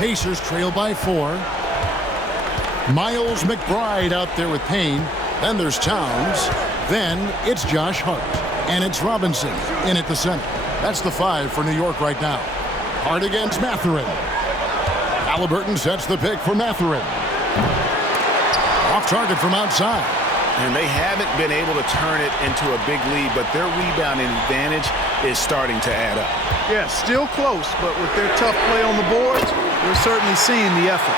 Pacers trail by 4. Miles McBride out there with Payne. Then there's Towns. Then it's Josh Hart. And it's Robinson in at the center. That's the 5 for New York right now. Hart against Mathurin. Halliburton sets the pick for Mathurin. Off target from outside. And they haven't been able to turn it into a big lead, but their rebounding advantage is starting to add up. Yeah, still close, but with their tough play on the boards, we're certainly seeing the effort.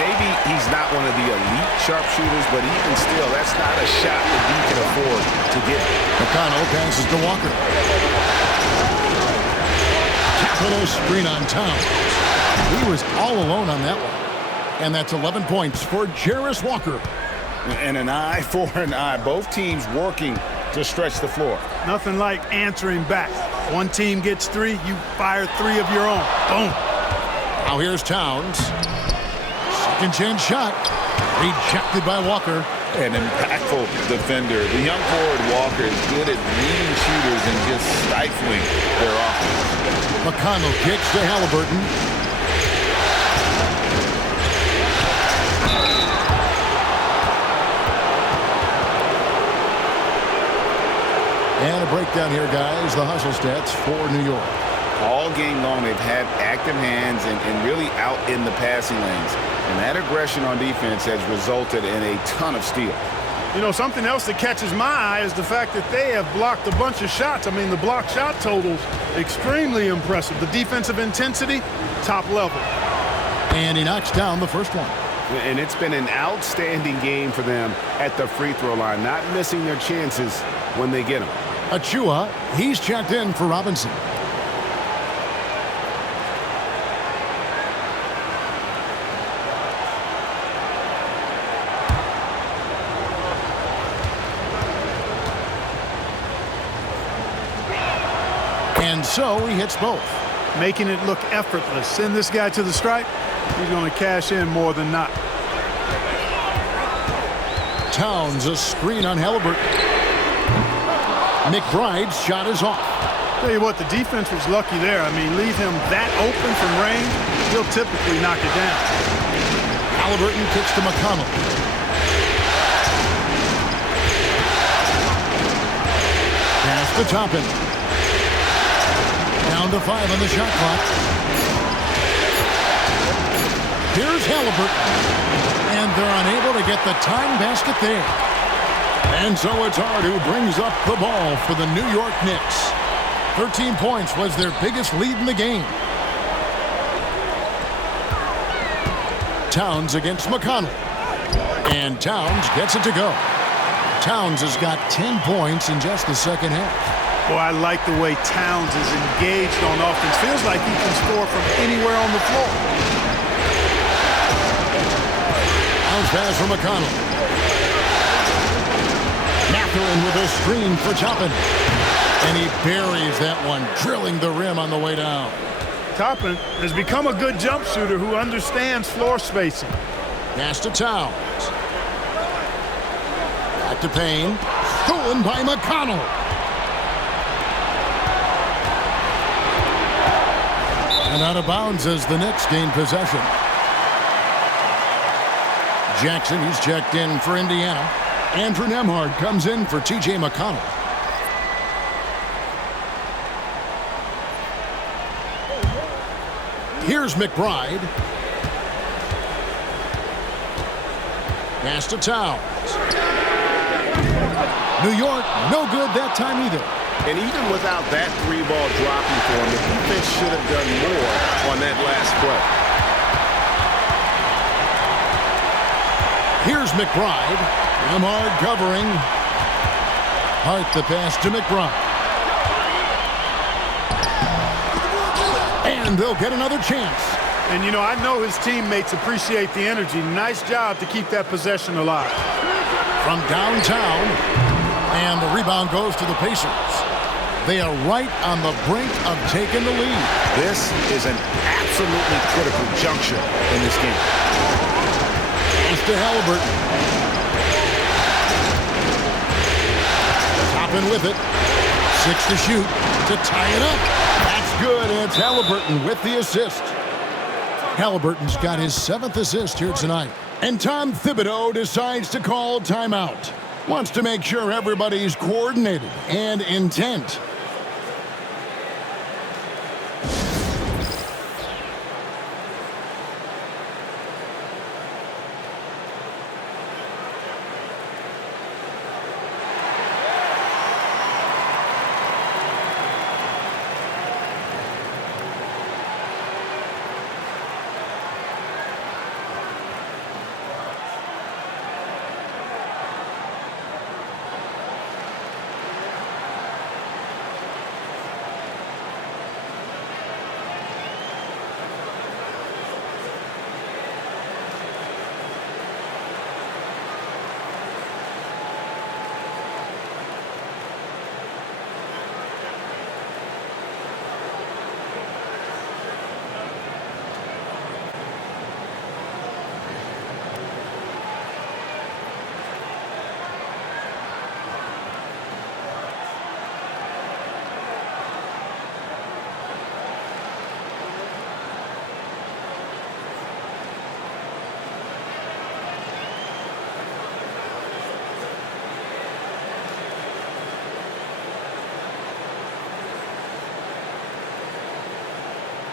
Maybe he's not one of the elite sharpshooters, but even still, that's not a shot that he can afford to get. McConnell passes to Walker. Capital screen on Towns. He was all alone on that one. And that's 11 points for Jarris Walker. And an eye for an eye. Both teams working to stretch the floor. Nothing like answering back. One team gets 3, you fire 3 of your own. Boom. Now here's Towns. Second chance shot. Rejected by Walker. An impactful defender. The young forward Walker is good at reading shooters and just stifling their offense. McConnell kicks to Halliburton. And a breakdown here, guys. The hustle stats for New York. All game long, they've had active hands and really out in the passing lanes. And that aggression on defense has resulted in a ton of steals. You know, something else that catches my eye is the fact that they have blocked a bunch of shots. I mean, the block shot totals, extremely impressive. The defensive intensity, top level. And he knocks down the first one. And it's been an outstanding game for them at the free throw line, not missing their chances when they get them. Achua, he's checked in for Robinson. And so he hits both. Making it look effortless. Send this guy to the stripe, he's going to cash in more than not. Towns, a screen on Halliburton. McBride's shot is off. Tell you what, the defense was lucky there. I mean, leave him that open from range, he'll typically knock it down. Halliburton kicks to McConnell. Pass to Toppin. Down to 5 on the shot clock. Here's Halliburton. And they're unable to get the time basket there. And so it's Hart who brings up the ball for the New York Knicks. 13 points was their biggest lead in the game. Towns against McConnell. And Towns gets it to go. Towns has got 10 points in just the second half. Boy, I like the way Towns is engaged on offense. Feels like he can score from anywhere on the floor. Bounce pass from McConnell. Mathurin with a screen for Toppin. And he buries that one, drilling the rim on the way down. Toppin has become a good jump shooter who understands floor spacing. Pass to Towns. Back to Payne. Stolen by McConnell. And out of bounds as the Knicks gain possession. Jackson, he's checked in for Indiana. Andrew Nembhard comes in for T.J. McConnell. Here's McBride. Pass to Towns. New York, no good that time either. And even without that 3-ball dropping for him, the defense should have done more on that last play. Here's McBride. Nembhard covering. Hart the pass to McBride. And they'll get another chance. And, you know, I know his teammates appreciate the energy. Nice job to keep that possession alive. From downtown, and the rebound goes to the Pacers. They are right on the brink of taking the lead. This is an absolutely critical juncture in this game. Pass to Halliburton. Toppin with it. 6 to shoot to tie it up. That's good, and it's Halliburton with the assist. Halliburton's got his 7th assist here tonight. And Tom Thibodeau decides to call timeout. Wants to make sure everybody's coordinated and intent.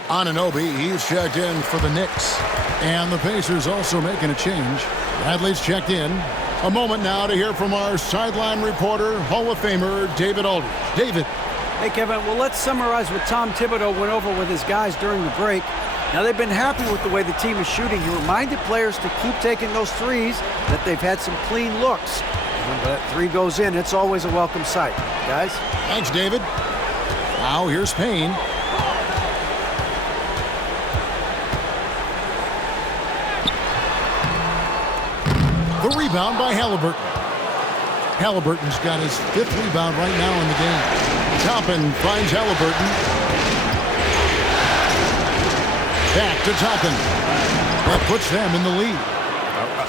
Anunoby, he's checked in for the Knicks. And the Pacers also making a change. Bradley's checked in. A moment now to hear from our sideline reporter, Hall of Famer David Aldridge. David. Hey, Kevin. Well, let's summarize what Tom Thibodeau went over with his guys during the break. Now, they've been happy with the way the team is shooting. He reminded players to keep taking those threes, that they've had some clean looks. When that three goes in, it's always a welcome sight. Guys? Thanks, David. Now here's Payne. The rebound by Halliburton. Halliburton's got his 5th rebound right now in the game. Toppin finds Halliburton. Back to Toppin. That puts them in the lead.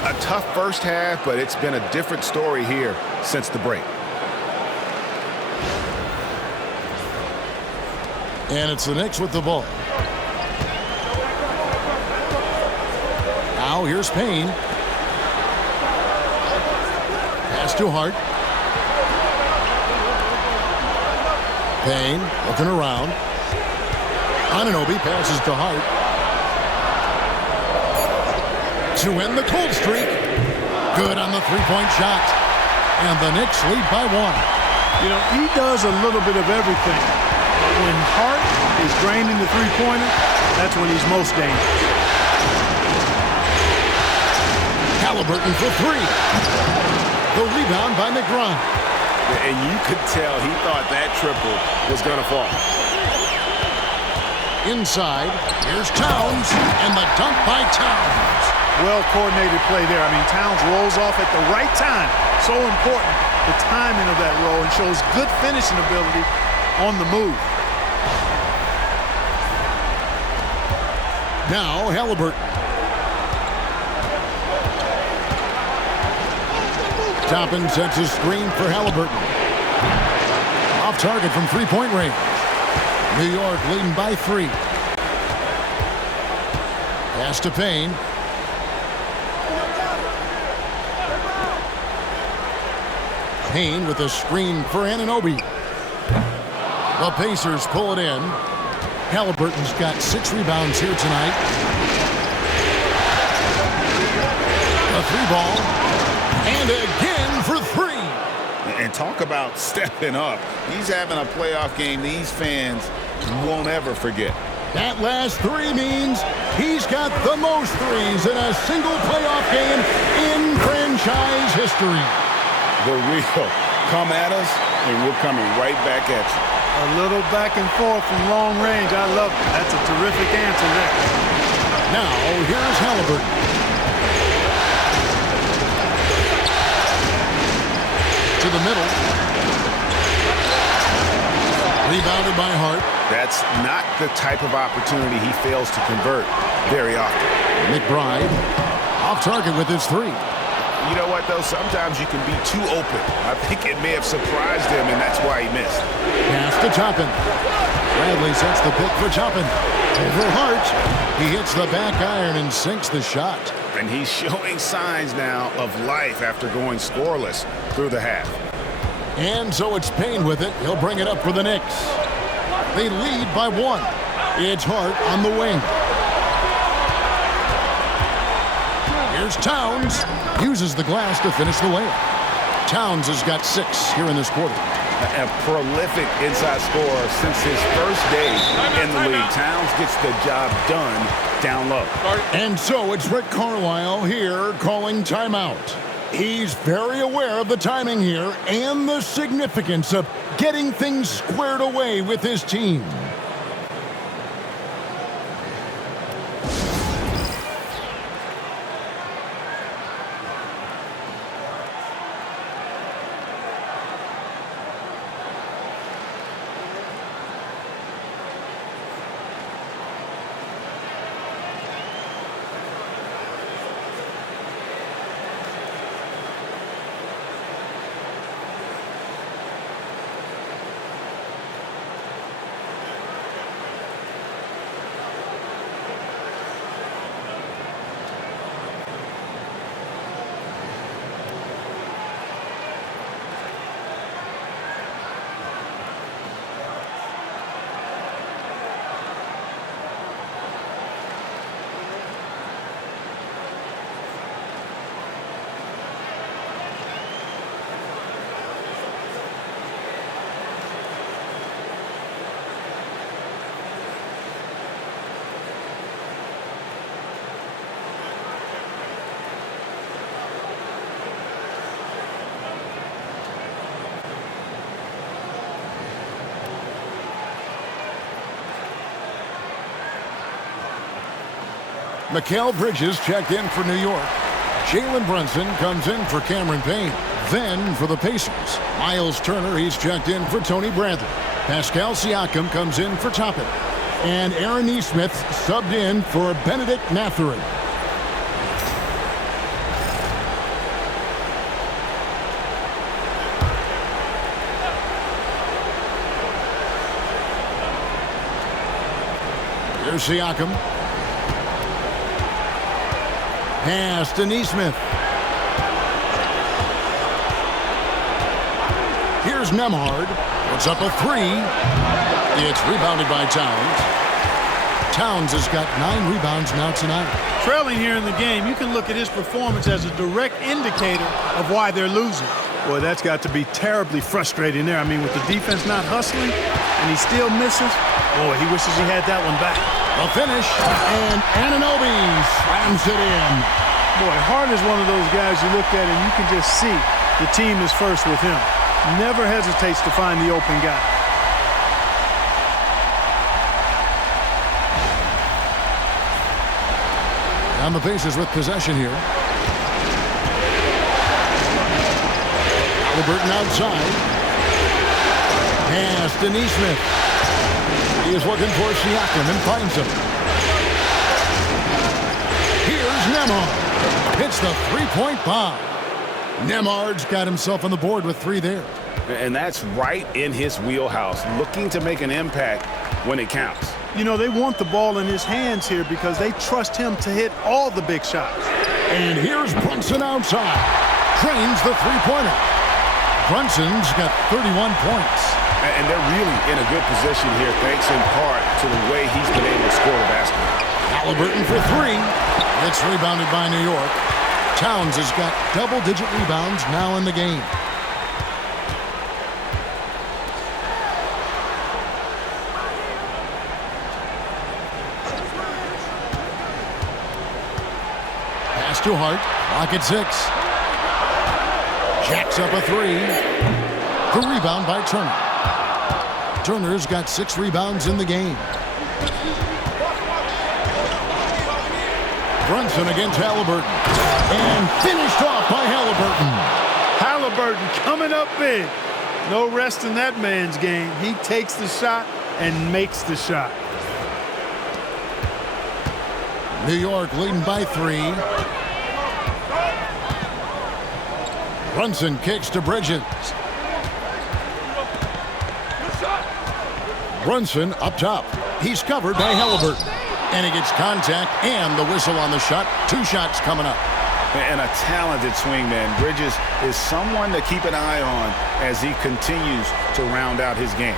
A tough first half, but it's been a different story here since the break. And it's the Knicks with the ball. Now here's Payne. Pass to Hart. Payne looking around. Anunoby passes to Hart. To end the cold streak. Good on the three-point shot. And the Knicks lead by 1. You know, he does a little bit of everything. But when Hart is draining the three-pointer, that's when he's most dangerous. Halliburton for 3. The rebound by McGraw. And you could tell he thought that triple was going to fall. Inside, here's Towns, and the dunk by Towns. Well-coordinated play there. I mean, Towns rolls off at the right time. So important, the timing of that roll, and shows good finishing ability on the move. Now, Halliburton. Toppin sets his screen for Halliburton. Off target from three-point range. New York leading by 3. Pass to Payne. Payne with a screen for Anunoby. The Pacers pull it in. Halliburton's got 6 rebounds here tonight. A 3-ball. And again for 3. And talk about stepping up. He's having a playoff game these fans won't ever forget. That last 3 means he's got the most threes in a single playoff game in franchise history. The real come at us, and we're coming right back at you. A little back and forth from long range. I love it. That's a terrific answer there. Now, here's Halliburton. To the middle. Rebounded by Hart. That's not the type of opportunity he fails to convert very often. McBride off target with his 3. You know what, though? Sometimes you can be too open. I think it may have surprised him, and that's why he missed. Pass to Toppin. Bradley sets the pick for Toppin. Over Hart. He hits the back iron and sinks the shot. And he's showing signs now of life after going scoreless through the half. And so it's Payne with it. He'll bring it up for the Knicks. They lead by 1. It's Hart on the wing. Here's Towns. Uses the glass to finish the layup. Towns has got 6 here in this quarter. A prolific inside scorer since his first day in the league. Towns gets the job done down low. And so it's Rick Carlisle here calling timeout. He's very aware of the timing here and the significance of getting things squared away with his team. Mikal Bridges checked in for New York. Jalen Brunson comes in for Cameron Payne. Then for the Pacers, Miles Turner, he's checked in for Tony Bradley. Pascal Siakam comes in for Toppin. And Aaron Nesmith subbed in for Benedict Mathurin. Here's Siakam. Pass to Nesmith. Here's Nembhard. Puts up a 3. It's rebounded by Towns. Towns has got 9 rebounds now tonight. Trailing here in the game, you can look at his performance as a direct indicator of why they're losing. Boy, that's got to be terribly frustrating there. I mean, with the defense not hustling and he still misses, boy, he wishes he had that one back. The finish, and Anunoby slams it in. Boy, Hart is one of those guys you look at and you can just see the team is first with him. Never hesitates to find the open guy. And the Pacers with possession here. Halliburton outside. Pass to Nesmith. He is looking for Siakam and finds him. Here's Nembhard. Hits the three-point bomb. Nembhard's got himself on the board with 3 there. And that's right in his wheelhouse, looking to make an impact when it counts. You know, they want the ball in his hands here because they trust him to hit all the big shots. And here's Brunson outside. Drains the three-pointer. Brunson's got 31 points. And they're really in a good position here, thanks in part to the way he's been able to score the basketball. Halliburton for 3. It's rebounded by New York. Towns has got double-digit rebounds now in the game. Pass to Hart. Clock at 6. Jacks up a 3. The rebound by Turner. Turner's got 6 rebounds in the game. Brunson against Halliburton. And finished off by Halliburton. Halliburton coming up big. No rest in that man's game. He takes the shot and makes the shot. New York leading by 3. Brunson kicks to Bridges. Brunson up top. He's covered by Halliburton. And he gets contact and the whistle on the shot. 2 shots coming up. And a talented swingman. Bridges is someone to keep an eye on as he continues to round out his game.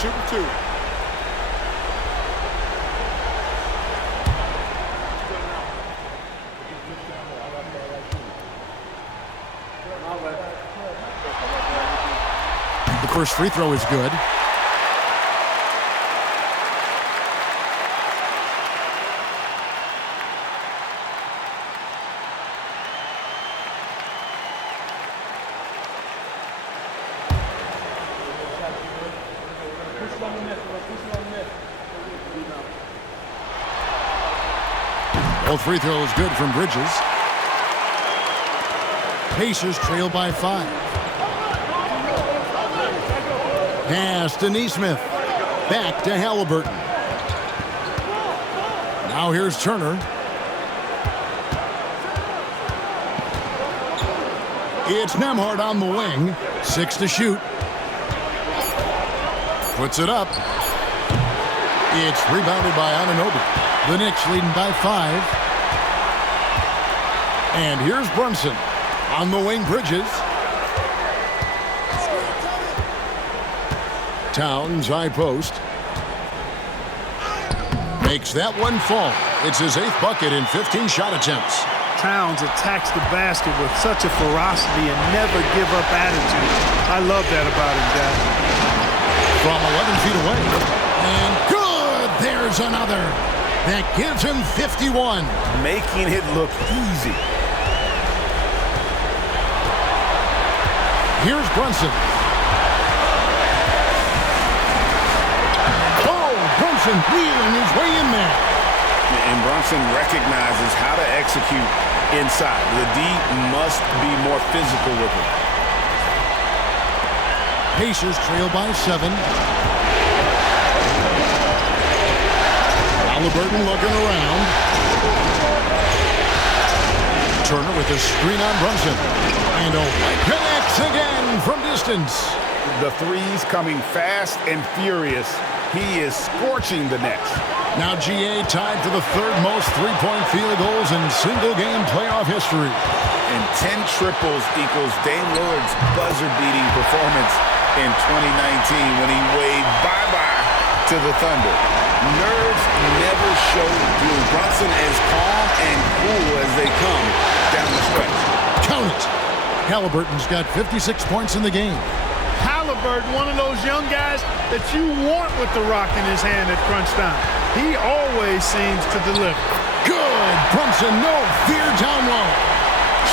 Shooting 2. The first free throw is good. Both free throws good from Bridges. Pacers trail by 5. Pass to Nesmith. Back to Halliburton. Now here's Turner. It's Nembhard on the wing. 6 to shoot. Puts it up. It's rebounded by Anunoby. The Knicks leading by 5. And here's Brunson. On the wing, Bridges. Towns, high post. Makes that one fall. It's his 8th bucket in 15 shot attempts. Towns attacks the basket with such a ferocity and never give up attitude. I love that about him, Jack. From 11 feet away. And good! There's another. That gives him 51. Making it look easy. Here's Brunson. Oh, Brunson wheeling his way in there. And Brunson recognizes how to execute inside. The D must be more physical with him. Pacers trail by 7. Halliburton looking around. Turner with a screen on Brunson. And connects again from distance. The threes coming fast and furious. He is scorching the Nets. Now GA tied for the 3rd most three-point field goals in single-game playoff history. And 10 triples equals Dame Lillard's buzzer-beating performance in 2019 when he waved bye-bye to the Thunder. Nerves never show through. Brunson as calm and cool as they come down the stretch. Count it. Halliburton's got 56 points in the game. Halliburton, one of those young guys that you want with the rock in his hand at crunch time. He always seems to deliver. Good. Brunson, no fear down low.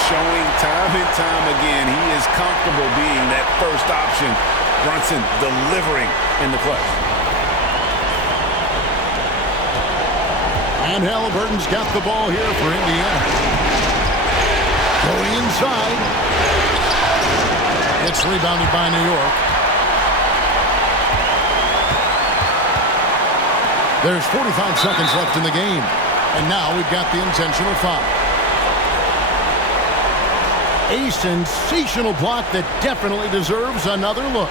Showing time and time again he is comfortable being that first option. Brunson delivering in the clutch. And Halliburton's got the ball here for Indiana. Going inside. It's rebounded by New York. There's 45 seconds left in the game. And now we've got the intentional foul. A sensational block that definitely deserves another look.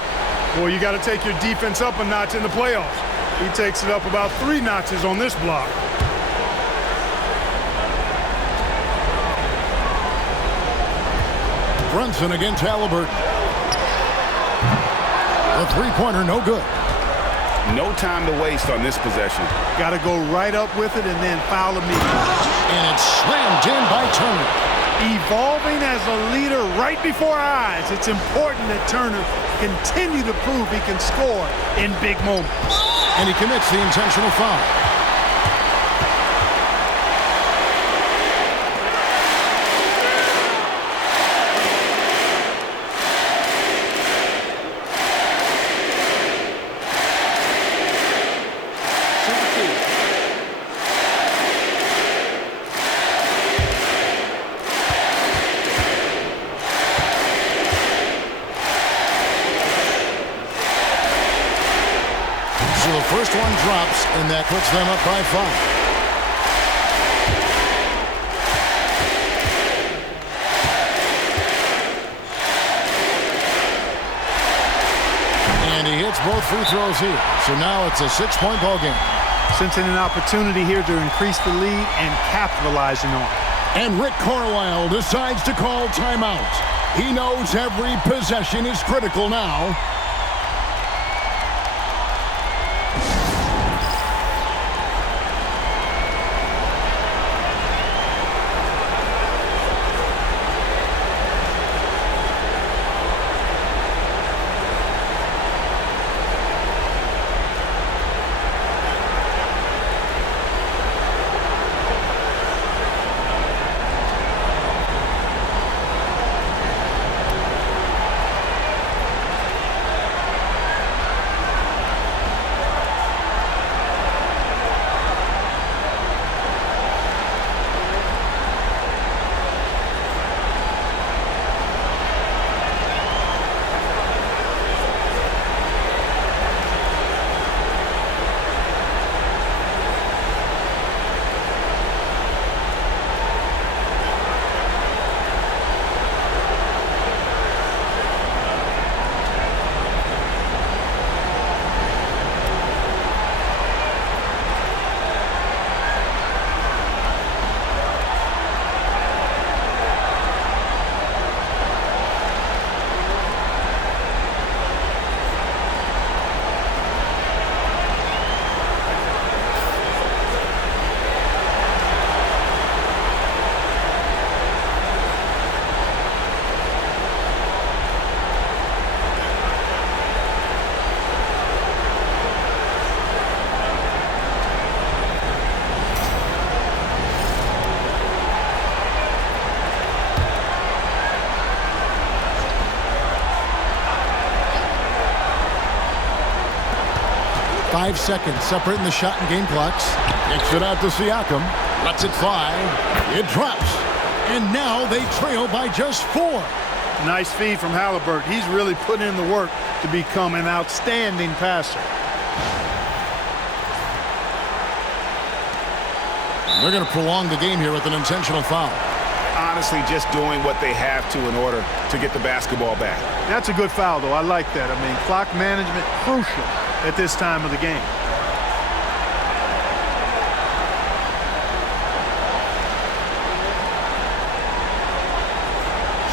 Boy, you got to take your defense up a notch in the playoffs. He takes it up about 3 notches on this block. Brunson against Halliburton. The three-pointer no good. No time to waste on this possession. Got to go right up with it and then foul immediately. And it's slammed in by Turner. Evolving as a leader right before our eyes. It's important that Turner continue to prove he can score in big moments. And he commits the intentional foul. First one dropped. drops, and that puts them up by 5. And he hits both free throws here. So now it's a 6-point ball game. Sensing an opportunity here to increase the lead and capitalizing on it. And Rick Carlisle decides to call timeout. He knows every possession is critical now. Five seconds separating the shot and game clocks. Kicks it out to Siakam. Lets it fly. It drops. And now they trail by just 4. Nice feed from Halliburton. He's really put in the work to become an outstanding passer. They're going to prolong the game here with an intentional foul. Honestly, just doing what they have to in order to get the basketball back. That's a good foul, though. I like that. I mean, clock management crucial at this time of the game.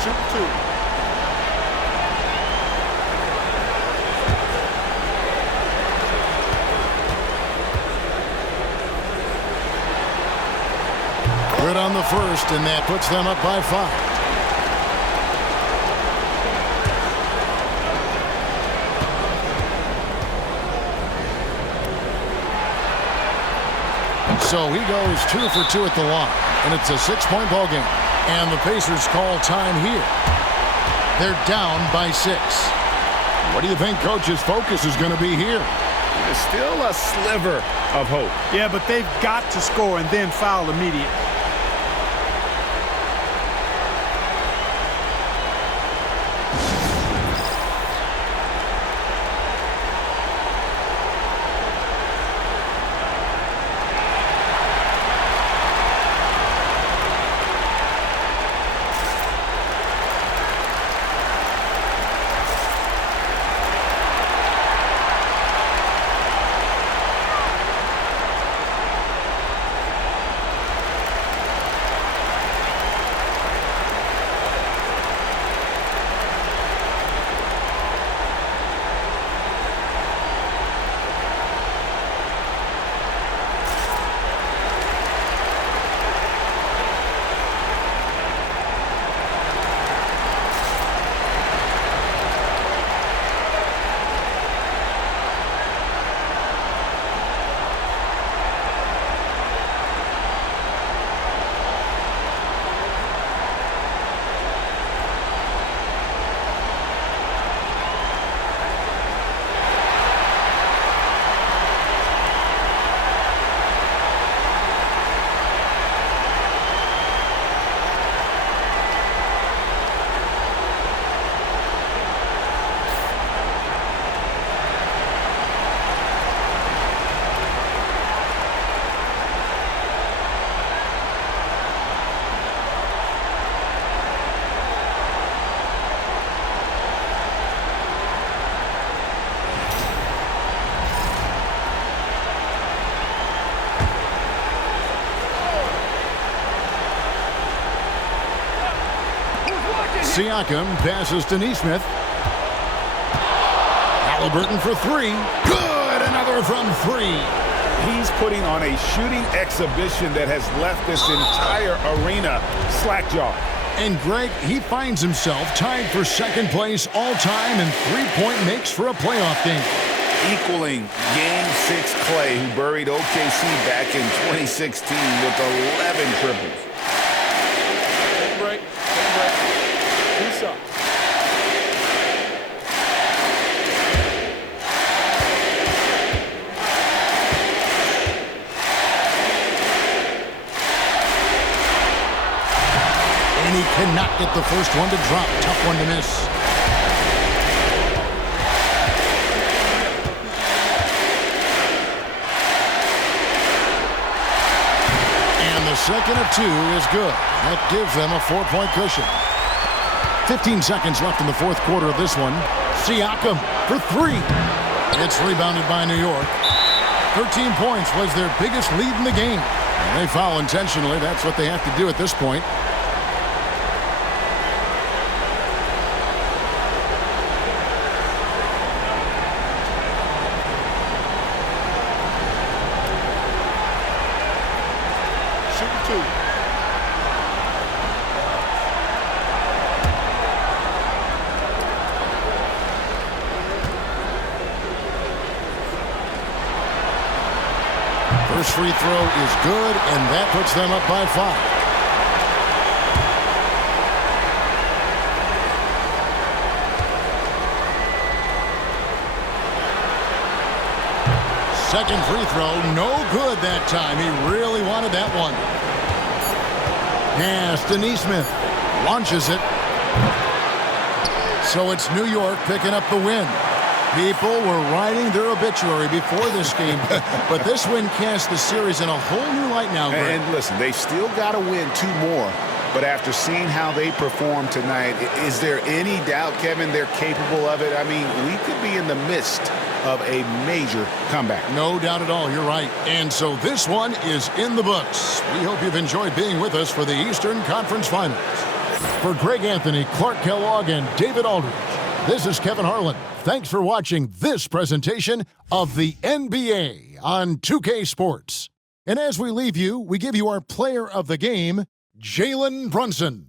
Shoot 2. Good on the first, and that puts them up by 5. So he goes 2 for 2 at the line, and it's a 6-point ball game. And the Pacers call time here. They're down by 6. What do you think Coach's focus is going to be here? There's still a sliver of hope. Yeah, but they've got to score and then foul immediately. Siakam passes to Nesmith. Halliburton for three. Good! Another from three. He's putting on a shooting exhibition that has left this entire arena slack-jawed. And Greg, he finds himself tied for second place all-time in three-point makes for a playoff game. Equaling Game 6 Clay, who buried OKC back in 2016 with 11 triples. Take a break. Take a break. Two shots. And he cannot get the first one to drop. Tough one to miss. And the second of two is good. That gives them a 4-point cushion. 15 seconds left in the fourth quarter of this one. Siakam for three. It's rebounded by New York. 13 points was their biggest lead in the game. And they foul intentionally. That's what they have to do at this point. First free throw is good, and that puts them up by 5. Second free throw, no good that time. He really wanted that one. Pass to Nesmith. Launches it. So it's New York picking up the win. People were writing their obituary before this game, but this win casts the series in a whole new light now, Greg. And listen, they've still got to win 2 more, but after seeing how they performed tonight, is there any doubt, Kevin, they're capable of it? I mean, we could be in the midst of a major comeback. No doubt at all, you're right. And so this one is in the books. We hope you've enjoyed being with us for the Eastern Conference Finals. For Greg Anthony, Clark Kellogg, and David Aldridge, this is Kevin Harlan. Thanks for watching this presentation of the NBA on 2K Sports. And as we leave you, we give you our player of the game, Jalen Brunson.